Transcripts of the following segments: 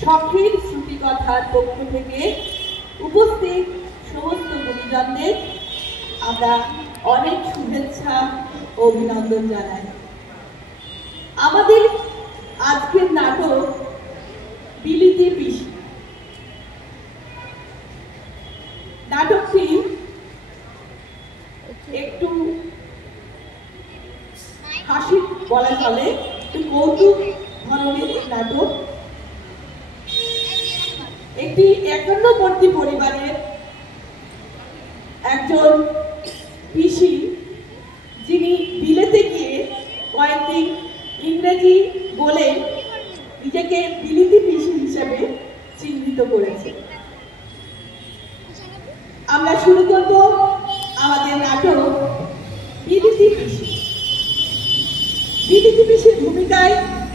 শখের শ্রুতিকথার পক্ষ থেকে উপস্থিত সমস্ত গুণীজনদের আমরা অনেক শুভেচ্ছা ও অভিনন্দন জানাই। আমাদের আজকের নাটক বিলিতি পিসি। নাটকটি একটু হাসি বলা চলে, একটু কৌতুক ধরনের নাটক। একটি একান্নবর্তী পরিবারের একজন পিসি, যিনি বিলেতে গিয়ে কয়েকদিন ইংরেজি বলে নিজেকে বিলিতি পিসি হিসেবে চিহ্নিত করেছে। আমরা শুরু করব আমাদের নাটক বিলিতি পিসি। বিলিতি পিসির ভূমিকায়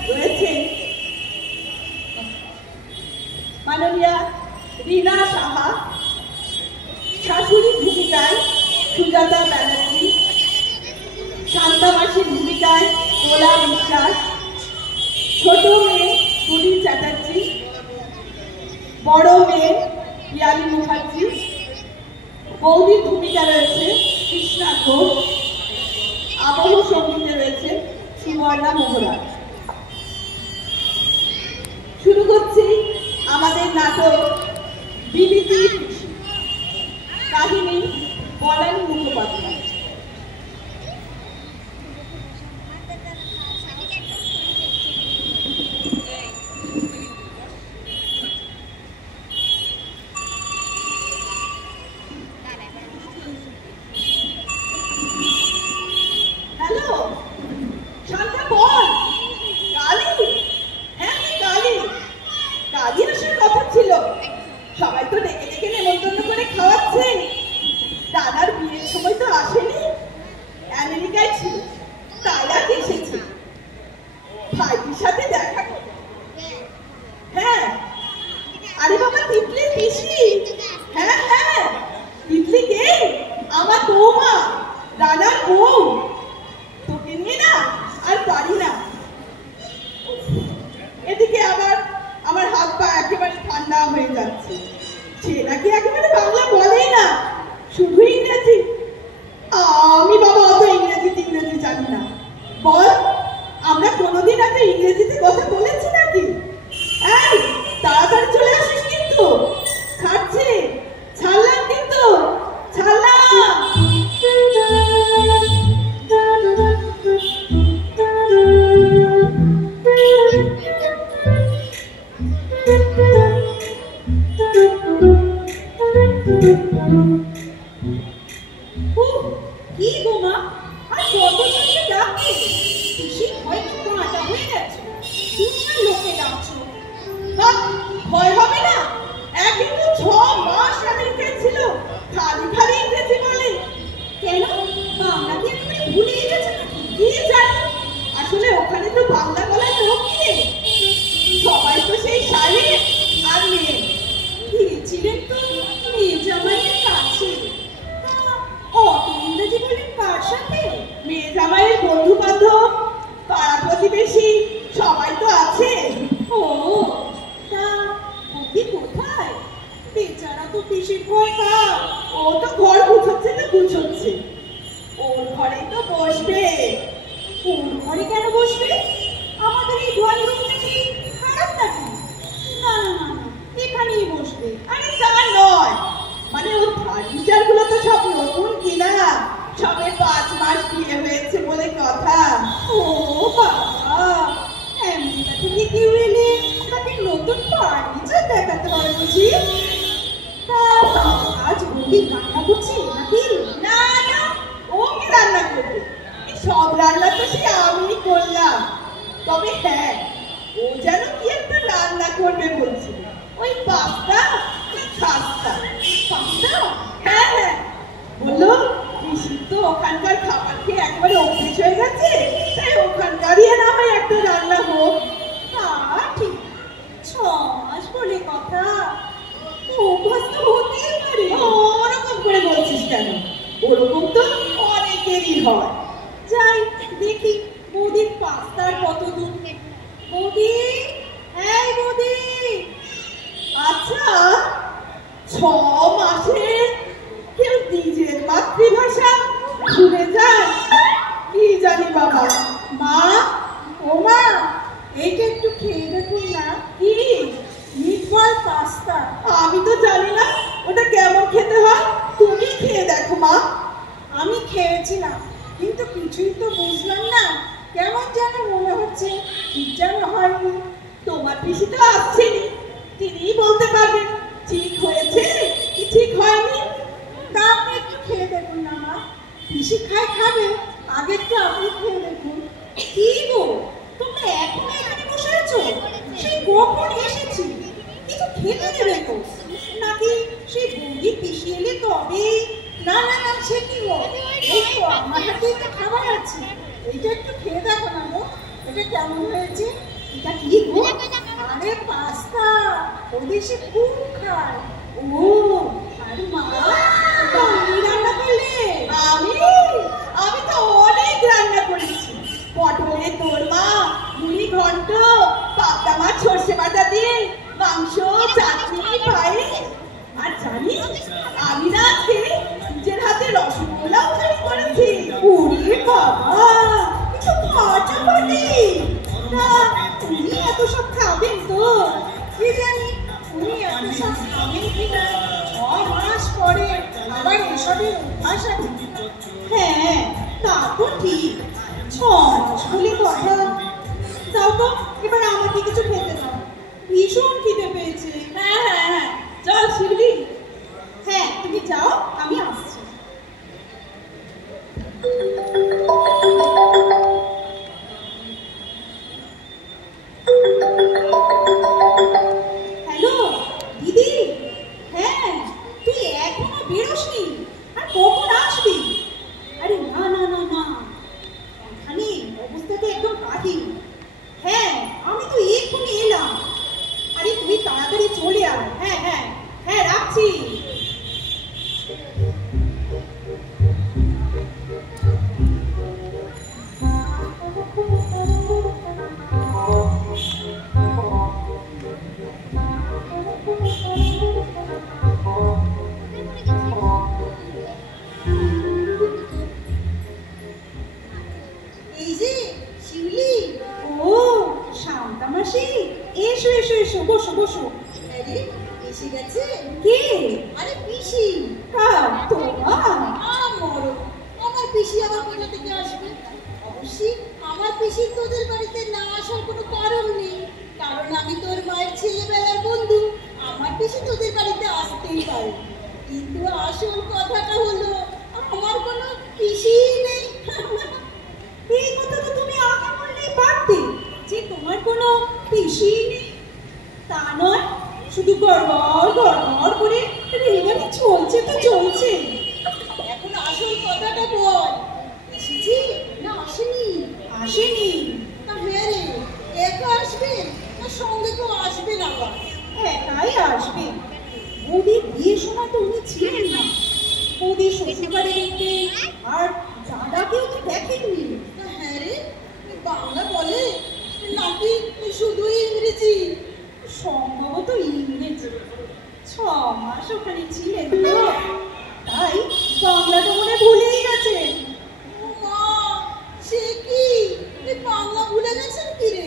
রয়েছে মাননীয়া রীনা সাহা, শাশুড়ি ভূমিকায় সুজাতা ব্যানার্জি, শান্তামাসির ভূমিকায় কোলা বিশ্বাস, ছোট মেয়ে পুরী চ্যাটার্জি, বড় মেয়ে পিয়ালি মুখার্জি, বৌদির ভূমিকা রয়েছে কৃষ্ণা ঘোষ, আবহ সঙ্গীতে রয়েছে সুবর্ণা মোহরা। শুরু করছি আমাদের নাটক বিলিতি পিসি। কাহিনী বনানী মুখোপাধ্যায়। হ্যালো শান্তা, বল। কালী? হ্যাঁ কালী, কালী আসার কথা ছিল। সবাই তো ডেকে ডেকে নেমন্তন্ন করে খাওয়াচ্ছে। দাদার বিয়ের সময় তো আসেনি, আমেরিকায় ছিল, তাই আজ এসেছে ভাইটির সাথে দেখা করতে। হ্যাঁ, আরে বাবা, তিতলির পিসি। হ্যাঁ হ্যাঁ, তিতলি কে? আমার বৌমা, রানার বউ। তোকে নিয়ে না আর পারি না। এদিকে আবার আমার হাত পা একেবারে ঠান্ডা হয়ে যাচ্ছে। সে নাকি একেবারে বাংলা বলেই না, শুধু ইংরেজি। আমি বাবা অত ইংরেজি জানি না। বল, আমরা কোনোদিন এত ইংরেজিতে কথা বলেছি নাকি? এই তাড়াতাড়ি চলে আসিস কিন্তু। ছাড়ছি, ছাড়লাম কিন্তু, ছাড়লাম। কি গো মা, আর কত জনকে ডাকছে? পিসি হয়তো কাঁটা হয়ে গেছে। তুমি লোকে ডাকছো, ভয় হবে না? একদিন তো 6 মাস আমেরিকায় ছিল, খালি খালি ইংরেজি বলে। কেন, বাংলা কি একেবারে ভুলে গেছে নাকি? কি জানি, আসলে ওখানে তো বাংলা বলার লোক নেই। সবাই তো সেই শাড়ি আর মেয়ে। গিয়েছিলেন তো মেয়ে জামাইয়ের কাছে। অত ইংরেজি বলেন কার সাথে? মেয়ে জামাইয়ের বন্ধু বান্ধব, পাড়া প্রতিবেশী সবাই তো আছে। ও তা বৌদি কোথায়? বেচারা তো পিসির ভয় খায়। ও তো ঘর গুছোচ্ছে তো গুছোচ্ছে, ওর ঘরে তো বসবে। ওর ঘরে কেন বসবে? আমাদের এই ড্রয়িং রুমটা কি খারাপ নাকি? না না না, এখানেই বসবে। আরে তা নয়, মানে ওর ফার্নিচার গুলো তো সব নতুন কিনা, সবে 5 মাস বিয়ে হয়েছে বলে কথা। ও বাবা, আমেরিকা থেকে কেউ এলে তাকে নতুন ফার্নিচার দেখাতে হয় বুঝি? তা আজ বৌদি রান্না করছে নাকি? না না, ও কি রান্না করবে? সব রান্না তো সে আমি করলাম। তবে হ্যাঁ, ও যেন কি একটা রান্না করবে বলছিল, ওই পাস্তা খাস্তা। পাস্তা? হ্যাঁ হ্যাঁ, বললো পিসির তো ওখানকার খাবার খেয়ে একবারে অভ্যেস হয়ে গেছে, তাই ওখানকারই না হয় একটা রান্না হোক। ঠিক, 6 মাস বলে কথা, অভ্যাস তো হতেই পারে। ওরকম করে বলছিস কেন? ওরকম তো অনেকেরই হয়। যাই দেখি বৌদির পাস্তার কত দূর। বৌদি, এই বৌদি, ভেবেছিলাম, কিন্তু কিছুই তো বুঝলাম না। কেমন যেন মনে হচ্ছে ঠিক যেন হয়নি। তোমার পিসি তো আসছেনি, তিনিই বলতে পারবেন ঠিক হয়েছে কি ঠিক হয়নি। তা আপনি একটু খেয়ে দেখুন না মা। পিসি খাবে, আগে একটু আপনি খেয়ে দেখুন। কি গো, তোমরা এখনো এখানে বসে আছো? সেই কখন এসেছি, কিছু খেতে দেবে তো? নাকি সেই বৌদি পিসি এলে তবে? না না না, সে কি গো, এই তো আমার হাতে একটা খাবার আছে, এইটা একটু খেয়ে দেখো না গো। এটা কেমন হয়েছে? এটা কি গো? আরে পাস্তা, ওদের সে খুব খায়। ও আর মা, তুমি রান্না করলে? আমি তো অনেক রান্না করেছি। পটলের দোরমা, মুড়ি ঘন্ট, পাবদা মাছ সর্ষে বাটা দিয়ে, মাংস, চাটনি, পায়েস। আর জানিস, আমি না আজকে নিজের হাতে রসগোল্লাও তৈরি করেছি। ওরে বাবা, কিছু মজা করে। না, তুমি এত সব খাবেন তো? কি জানি তুমি এত সব খাবেন কিনা। 6 মাস পরে আবার এসবের অভ্যাস আছে। হ্যাঁ, তা তো ঠিক। 6 মাস বলে কথা। তাও তো এবার আমাকে কিছু খেতে দাও, ভীষণ খিদে পেয়েছে। হ্যাঁ হ্যাঁ হ্যাঁ, চল শিউলি। হ্যাঁ, তুমি যাও, আমি আসছি। হ্যালো দিদি, হ্যাঁ তুই এখনো বেরোসনি? আর কখন আসবি? আরে না না না না, এখানে অবস্থাটা একদম কাহিল। হ্যাঁ, আমি তো এক্ষুনি এলাম। আরে তুই তাড়াতাড়ি চলে আয়। হ্যাঁ হ্যাঁ হ্যাঁ, রাখছি। এই যে শিউলি। ও শান্তা মাসি, এসো এসো এসো, বসো বসো। আরে এসে গেছে কে? আরে পিসি। কার? তোমার? আমার পিসি আবার কোথা থেকে আসবে? অবশ্যই আমার পিসির তোদের বাড়িতে না আসার কোনো কারণ নেই, কারণ আমি তোর মায়ের ছেলেবেলার বন্ধু। আমার পিসি তোদের বাড়িতে আসতেই পারে, কিন্তু আসল কথাটা হলো আমার কোনো পিসি নেই। এই কথা তো তুমি আগে বললেই পারতে যে তোমার কোনো পিসি নেই। তা নয়, শুধু গড়গড় গড়গড় করে রেলগাড়ি চলছে তো চলছে। এখন আসল কথাটা বল, এসেছি না আসেনি? আসেনি। তা হ্যাঁ রে, একা আসবে না সঙ্গে তো আসবেন? আবার একাই আসবে। বৌদির বিয়ের সময় তো উনি ছিলেন না, বৌদির শ্বশুরবাড়ি দেখতে আর দাদাকেও তো দেখেননি। হ্যাঁ রে, বাংলা বলে নাকি শুধুই ইংরেজি? সম্ভবত ইংরেজি। 6 মাস ওখানে ছিলেন তো, তাই বাংলাটা মনে ভুলেই গেছেন। সে কি, বাংলা ভুলে গেছেন কি রে?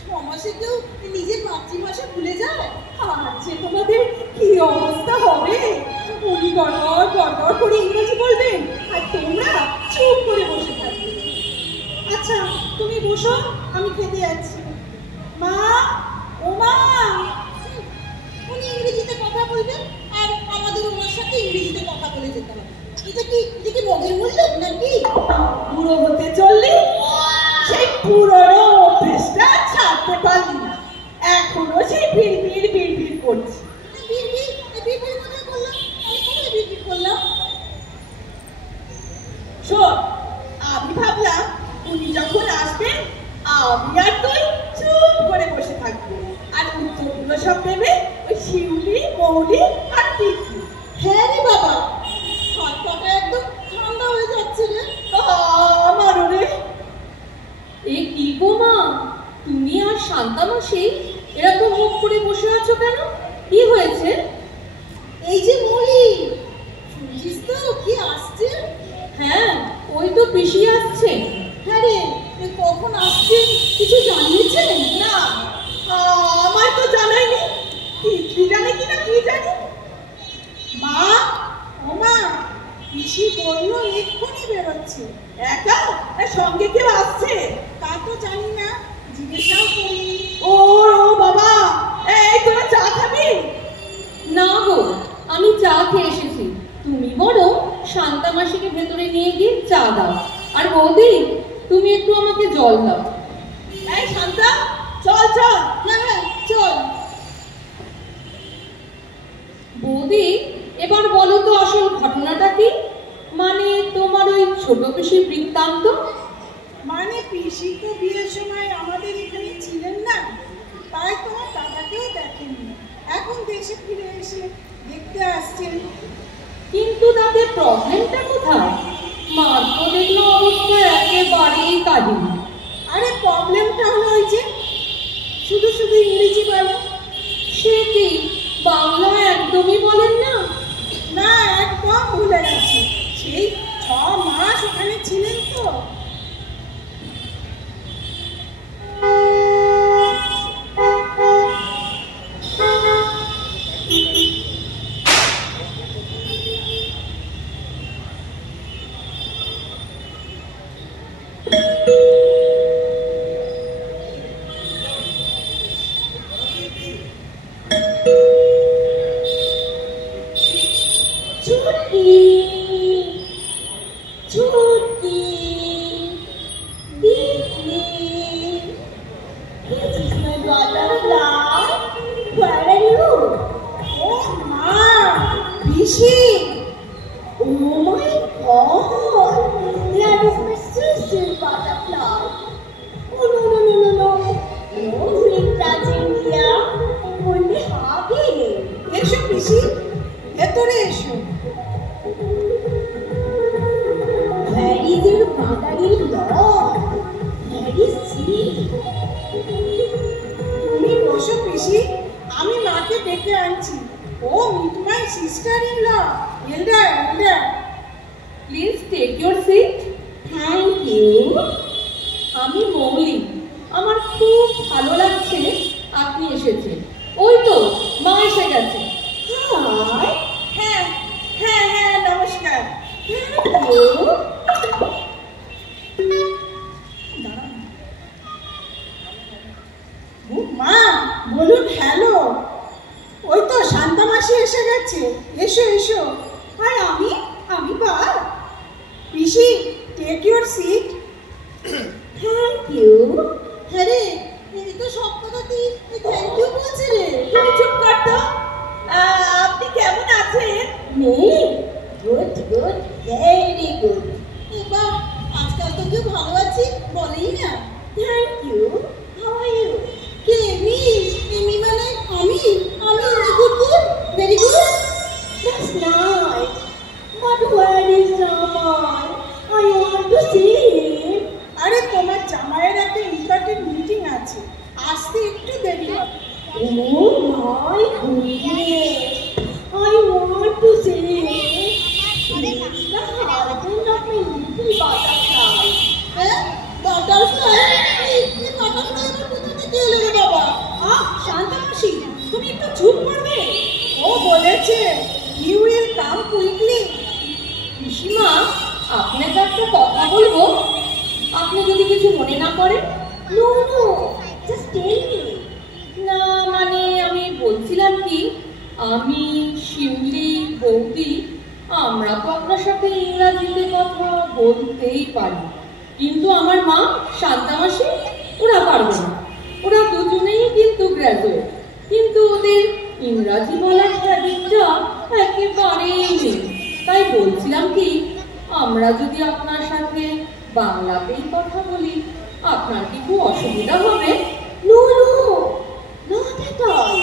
6 মাসে কেউ নিজের মাতৃভাষা ভুলে যায়? আর যে তোমাদের কি অবস্থা হবে, উনি গড়গড় গড়গড় করে ইংরেজি বলবেন আর তোমরা চুপ করে বসে থাকবে। আচ্ছা তুমি বসো, আমি খেতে যাচ্ছি। মা, ও মা। উনি ইংরেজিতে কথা বলবেন আর আমাদের ওনার সাথে ইংরেজিতে কথা বলে যেতে হবে। এটা কি মগের মূল্য নাকি? বুড়ো হতে চললে সেই পুরনো অভ্যেসটা ছাড়তে পারলি না, এখনো সেই বিড়বিড় বিড়বিড় করছি। বিড়বিড় কোথায় করলাম? আমি কোথায় বিড়বিড় করলাম? শোন, আমি ভাবলাম উনি যখন আসবেন আমি আর তুই চুপ করে বসে থাকবো, আর উত্তরগুলো সব দেবে ওই শিউলি, মৌলি আর টিকলি। হ্যাঁ রে বাবা, হাত পাটা একদম ঠান্ডা হয়ে যাচ্ছে রে। আমারও রে। এ কি গো মা, তুমি আর শান্তা মাসি এরকম মুখ করে বসে আছো কেন? কি হয়েছে? এই যে মৌলি, শুনছিস তো কি আসছে? হ্যাঁ, ওই তো পিসি আসছে। হ্যাঁ রে, কখন আসছে কিছু জানিয়েছেন? না, আমার তো জানায়নি। কি জানে কিনা কি জানি। মা, ও মা, পিসি বললো এক্ষুনি বেরোচ্ছে। একা? সঙ্গে কেউ আসছে? তা তো জানি না, জিজ্ঞেসাও করিনি। ও ও বাবা, এই তোরা চা খাবি? না গো, আমি চা খেয়ে এসেছি। তুমি বরং শান্তা মাসিকে ভেতরে নিয়ে গিয়ে চা দাও। আর বৌদি, তুমি একটু আমাকে জল দাও। এই শান্তা, চল চল। হ্যাঁ হ্যাঁ চল। বৌদি, এবার বলো তো আসল ঘটনাটা কি? মানে তোমার ওই ছোট পিসির বৃত্তান্ত। মানে পিসি তো বিয়ের সময় আমাদের এখানে ছিলেন না, তাই তোমার দাদাকেও দেখেনি। এখন দেশে ফিরে এসে দেখতে আসছেন। কিন্তু তাতে প্রবলেমটা কোথায়? মার তো দেখলো অবস্থা একেবারেই কাঁদিনি। আরে প্রবলেমটা হলো ওই যে শুধু শুধু ইংরেজি বলে। সে কি বাংলা একদমই বলেন না? না, একদম ভুলে গেছি। সেই 6 মাস ওখানে ছিলেন তো। আমি মাকে ডেকে আনছি। Oh meet my sister in law, elder elder. Please take your seat. Thank you. আমি মৌলি। আমার খুব ভালো লাগছে আপনি এসেছেন। ওই তো মা এসে গেছে। হাই। হ্যাঁ হ্যাঁ হ্যাঁ নমস্কার। Thank you. মা বলুন হ্যালো। ওই তো শান্তা মাসি এসে গেছে। এসো এসো। আর আমি পার। পিসি take your seat. Thank you. হ্যাঁ রে, এই তো সব কথাতেই থ্যাংক ইউ বলছে রে। তুমি চুপ কর তো। আপনি কেমন আছেন? Good good, very good. বাহ, আজকাল তো কেউ ভালো আছি বলেই না। Thank you. How are you? কে? মি মানে আমি good good, very good. That's nice. But where is jamai? I want to see him. আরে তোমার জামাইয়ের একটা ইম্পর্টেন্ট মিটিং আছে, আসতে একটু দেরি হবে। Oh my goodness, I want to see him. He's the husband of my little butterfly. হ্যাঁ, বাটারফ্লাই? এই বাটারফ্লাই আবার কোথা থেকে এলো রে বাবা? শান্তা মাসি, তুমি একটু চুপ করবে? ও বলেছে you will come quickly. পিসিমা, আপনাকে একটা কথা বলবো, আপনি যদি কিছু মনে না করেন। No, just tell me. না মানে আমি বলছিলাম কি, আমি শিউলি বৌদি আমরা তো আপনার সাথে ইংরাজিতে কথা বলতেই পারি, কিন্তু আমার মা শান্তা মাসি ওরা পারবে না। ওরা দুজনেই কিন্তু গ্র্যাজুয়েট, কিন্তু ওদের ইংরাজি বলার হ্যাবিটটা একেবারেই নেই। তাই বলছিলাম কি, আমরা যদি আপনার সাথে বাংলাতেই কথা বলি, আপনার কি খুব অসুবিধা হবে? No, not at all.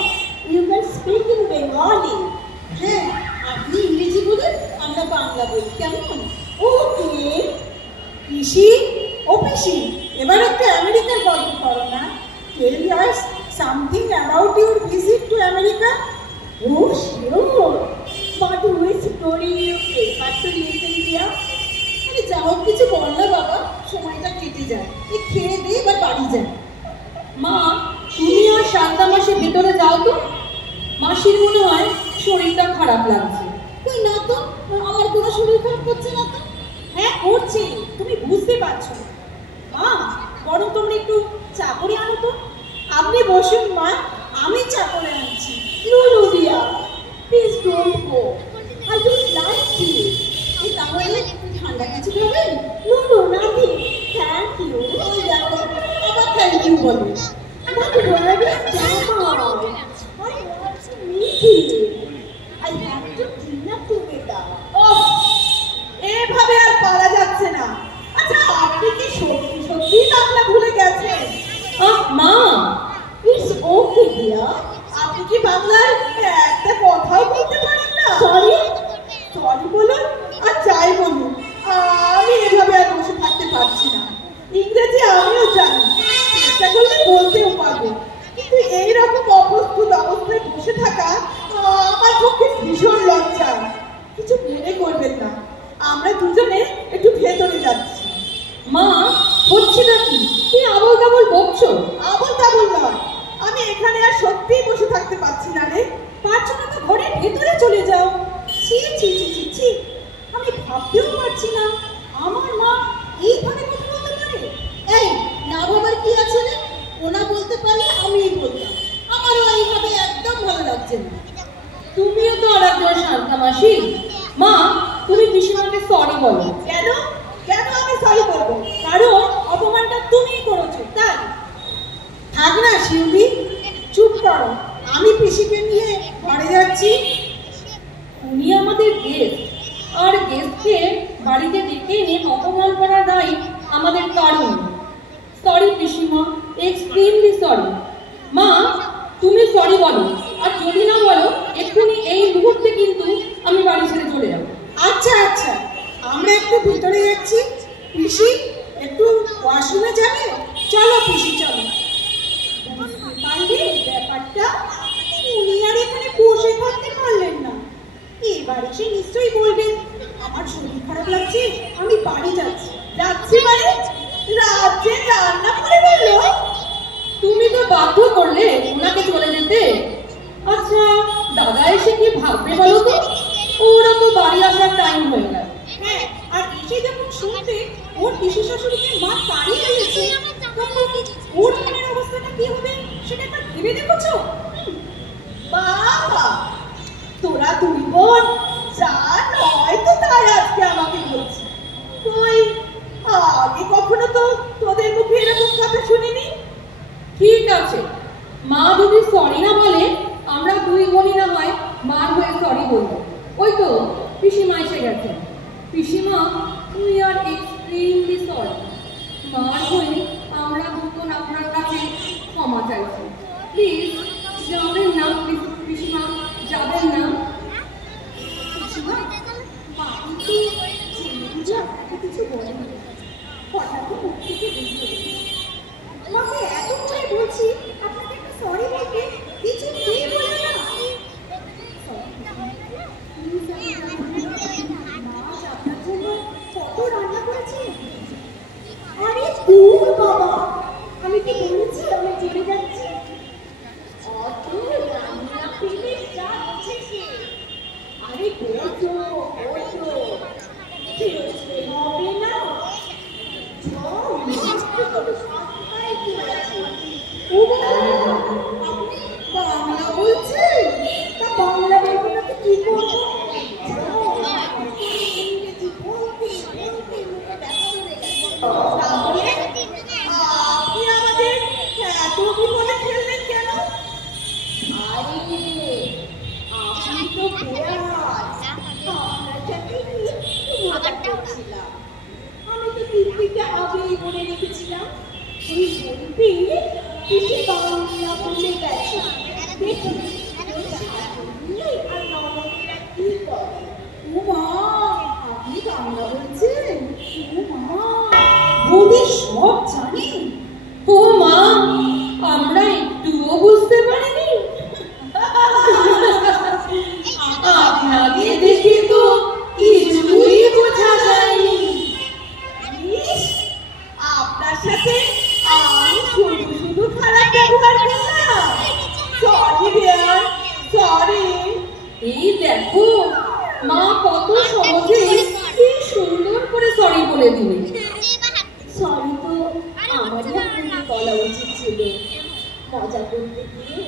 You can speak in Bengali. হ্যাঁ, আপনি ইংরেজি বলুন, আমরা বাংলা বলি, কেমন? ওকে। পিসি, ও পিসি, এবার একটা আমেরিকার গল্প করো না। Tell us something about your visit to America. Oh, sure. But which story you prefer to listen to? আরে যা হোক কিছু বল না বাবা, সময়টা কেটে যায়। এই খেয়ে দিয়ে এবার বাড়ি যায়। মা, তুমি আর শান্তা মাসি ভেতরে যাও তো। মাসির মনে হয় শরীরটা খারাপ লাগছে। কই না তো, আমার কোনো শরীর খারাপ করছে না তো? হ্যাঁ করছি, তুমি বুঝতে পারছো না। মা বরং তোমরা একটু চা করে আনো তো। আপনি বসুন মা, আমি চা করে আনছি। No, no, dear. Please don't go. I don't like tea. এই তাহলে ঠান্ডা কিছু খাবেন? No, no, nothing. Thank you. ওই দেখো আবার থ্যাংক ইউ বলে। But where is Jama? I want to meet him. I have to dinner together. ওহ, এভাবে আর পারা যাচ্ছে না। আচ্ছা আপনি কি সত্যি সত্যি বাংলা ভুলে গেছেন? মা, it's okay, dear. আপনি কি বাংলায় একটা কথাও বলতে পারেন না? Sorry? সরি বলুন আর যাই বলুন, আমি এভাবে আর বসে থাকতে পারছি না। ইংরেজি আমিও জানি, চেষ্টা করলে বলতেও পারবো, কিন্তু এইরকম অপ্রস্তুত অবস্থায় বসে থাকা আমার পক্ষে ভীষণ লজ্জা। কিছু মনে করবেন না, আমরা দুজনে একটু ভেতরে যাচ্ছি। মা, হচ্ছেটা কি? কি আবল তাবল বকছো? আবল তাবল নয়, আমি এখানে আর সত্যিই বসে থাকতে পারছি না রে। পারছো না তো ঘরের ভেতরে চলে যাও। ছি ছি ছি ছি ছি, আমি ভাবতেও পারছি না আমার মা এইভাবে কথা বলতে পারে। এই না ভাবার কি আছে রে? ওনা বলতে পারলে আমিই বলতাম। আমারও এইভাবে একদম ভালো লাগছে না। তুমিও তো আর একজন শান্তা মাসি। মা, তুমি পিসিমাকে সরি বলো। কেন কেন আমি সরি বলবো? কারণ অপমানটা তুমিই করেছো তাই। থাক না শিউলি, চুপ করো। আমি পিসিকে নিয়ে ঘরে যাচ্ছি। উনি আমাদের গেস্ট, আর গেস্টকে বাড়িতে ডেকে এনে অপমান করা দায় আমাদের কারণ। সরি পিসিমা, এক্সট্রিমলি সরি। মা, তুমি সরি বলো, আর যদি না বলো এক্ষুনি এই মুহূর্তে কিন্তু আমি বাড়ি ছেড়ে চলে যাবো। আচ্ছা আচ্ছা, আমরা একটু ভিতরে যাচ্ছি। পিসি একটু ওয়াশরুমে যাবে? চলো পিসি চলো। বুঝতে পারলে ব্যাপারটা? উনি আর এখানে বসে থাকতে পারলেন না। এবার এসে নিশ্চয়ই বলবেন আমার শরীর খারাপ লাগছে, আমি বাড়ি যাচ্ছি। যাচ্ছি মানে রাজ্যে রান্না করে বললো। তুমি তো বাধ্য করলে ওনাকে চলে যেতে। আচ্ছা, দাদা এসে কি ভাববে বলো তো? ওরা তো বাড়ি আসার টাইম হয়ে গেল। হ্যাঁ, আর এসে যখন শুনতে ওর পিসি শাশুড়িকে মা তাড়িয়ে দিয়েছে, তখন ওর মনের অবস্থাটা কি হবে সেটা একবার ভেবে দেখেছো? বাবা, তোরা দুই বোন যা নয় তো তাই আজকে আমাকে বলছি। তুই আগে কখনো তো তোদের মুখে এরকম কথা শুনিনি। ঠিক আছে, মা যদি সরি না বলে আমরা দুই বোনই না হয় মার হয়ে সরি বলবো। ওই তো পিসিমা এসে গেছে। পিসিমা, উই আর এক্সট্রিমলি সরি। মার হয়ে আমরা দুজন আপনার কাছে ক্ষমা চাইছি। প্লিজ যাবেন না পিসিমা, যাবেন না। পিসিমা, মা কিন্তু জেনে বুঝে আপনাকে কিছু বলেনি, হঠাৎ মুখ থেকে বেরিয়ে এলো। মাকে এত করে বলছি আপনাকে একটা সরি বলতে, কিছুতেই বলে না। মাছ আপনার জন্য কত রান্না করেছে। আরে দূর বাবা, আমি কি বলেছি আমি চলে যাচ্ছি? অত রান্না পেলে যাচ্ছে কে? আরে বলতো বলতো খেতে হবে না। আপনি বাংলা বলছেন? তা বাংলা বলবো না তো কি করবো? ইংরেজি বলতে বলতে মুখে ব্যথা ধরে গেছে। তাহলে আপনি আমাদের এত বিপদে ফেললেন কেন? আরে আপনি তো বেয়াস, আপনার সাথে একটু মজা করছিলাম। আমি তো দিদিকে আগেই বলে রেখেছিলাম ওই বলতে কিছু বাংলা বলে গেছে। দেখুন আর নরমেরা কি করে। ও মা, আপনি বাংলা বলছেন? ও মা, বৌদি সব জানি। ও মা, আমরা একটুও বুঝতে পারিনি। আপনাকে দেখে তো কিছুই বোঝা যায়নি। ইস, আপনার সাথে আমি শুধু শুধু খারাপ ব্যবহার করলাম। সরি বিয়ার, সরি। এই দেখো, মা কত সহজেই কি সুন্দর করে সরি বলে দিবে। সরি তো আমারই আপনাকে বলা উচিত ছিল। মজা করতে গিয়ে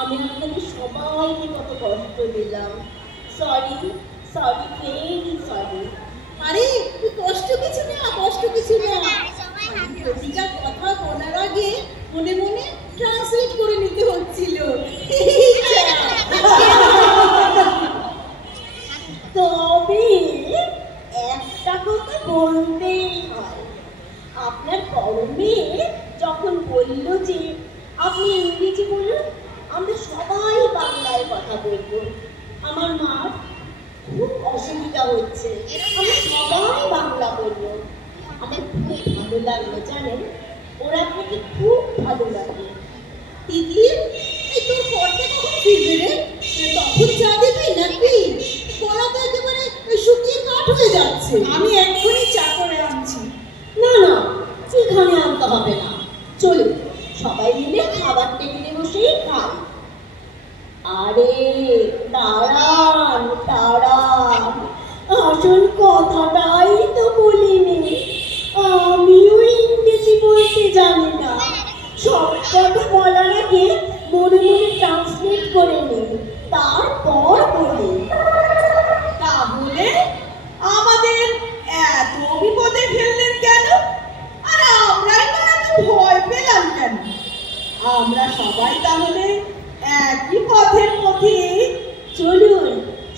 আমি আপনাদের সবাইকে কত কষ্ট দিলাম। Sorry, sorry, very sorry. আরে কষ্ট কিছু না, কষ্ট কিছু না। প্রতিটা কথা বলার আগে মনে মনে ট্রান্সলেট করে নিতে হচ্ছিল। তবে একটা কথা বলতেই হয়, আপনার বড় মেয়ে যখন বলল যে আপনি ইংরেজি বলুন, আমরা সবাই বাংলায় কথা বলবো, আমার মার খুব অসুবিধা হচ্ছে, আমরা সবাই বাংলা বলবো। আমার খুব ভালো লাগলো জানেন, ওরা আপনাকে খুব ভালো লাগে। তিতলি, এই তোর পরটা কখন ফিরবে রে? তখন চা দিবি নাকি? গলা তো একেবারে শুকিয়ে কাঠ হয়ে যাচ্ছে। আমি এক্ষুনি চা করে আনছি। না না, এখানে আনতে হবে না, চলুন সবাই মিলে খাবার টেবিলে বসেই খান। আরে দাঁড়ান দাঁড়ান, আসল কথাটাই তো বলিনি। আমিও ইংরেজি বলতে জানি না, সব কথা বলার আগে মনে মনে ট্রান্সলেট করে নিন, তারপর বলি। তাহলে আমাদের এত বিপদে ফেললেন কেন? আর আমরাই বা এত ভয় পেলাম কেন? আমরা সবাই তাহলে একই পথের পথিক। চলুন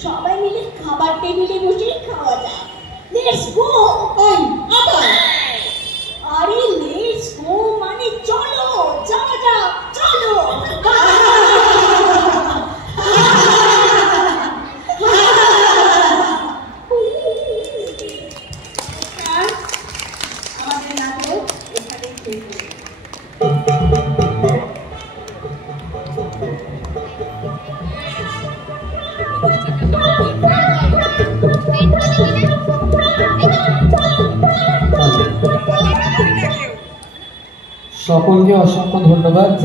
সবাই মিলে খাবার টেবিলে বসেই খাওয়া যাক। Let's go. ওই আবার আরে লেটস গো মানে চলো, যাওয়া যাক, চলো। আর আমাদের নাটক এখানেই শেষ হলো। সকলকে অসংখ্য ধন্যবাদ।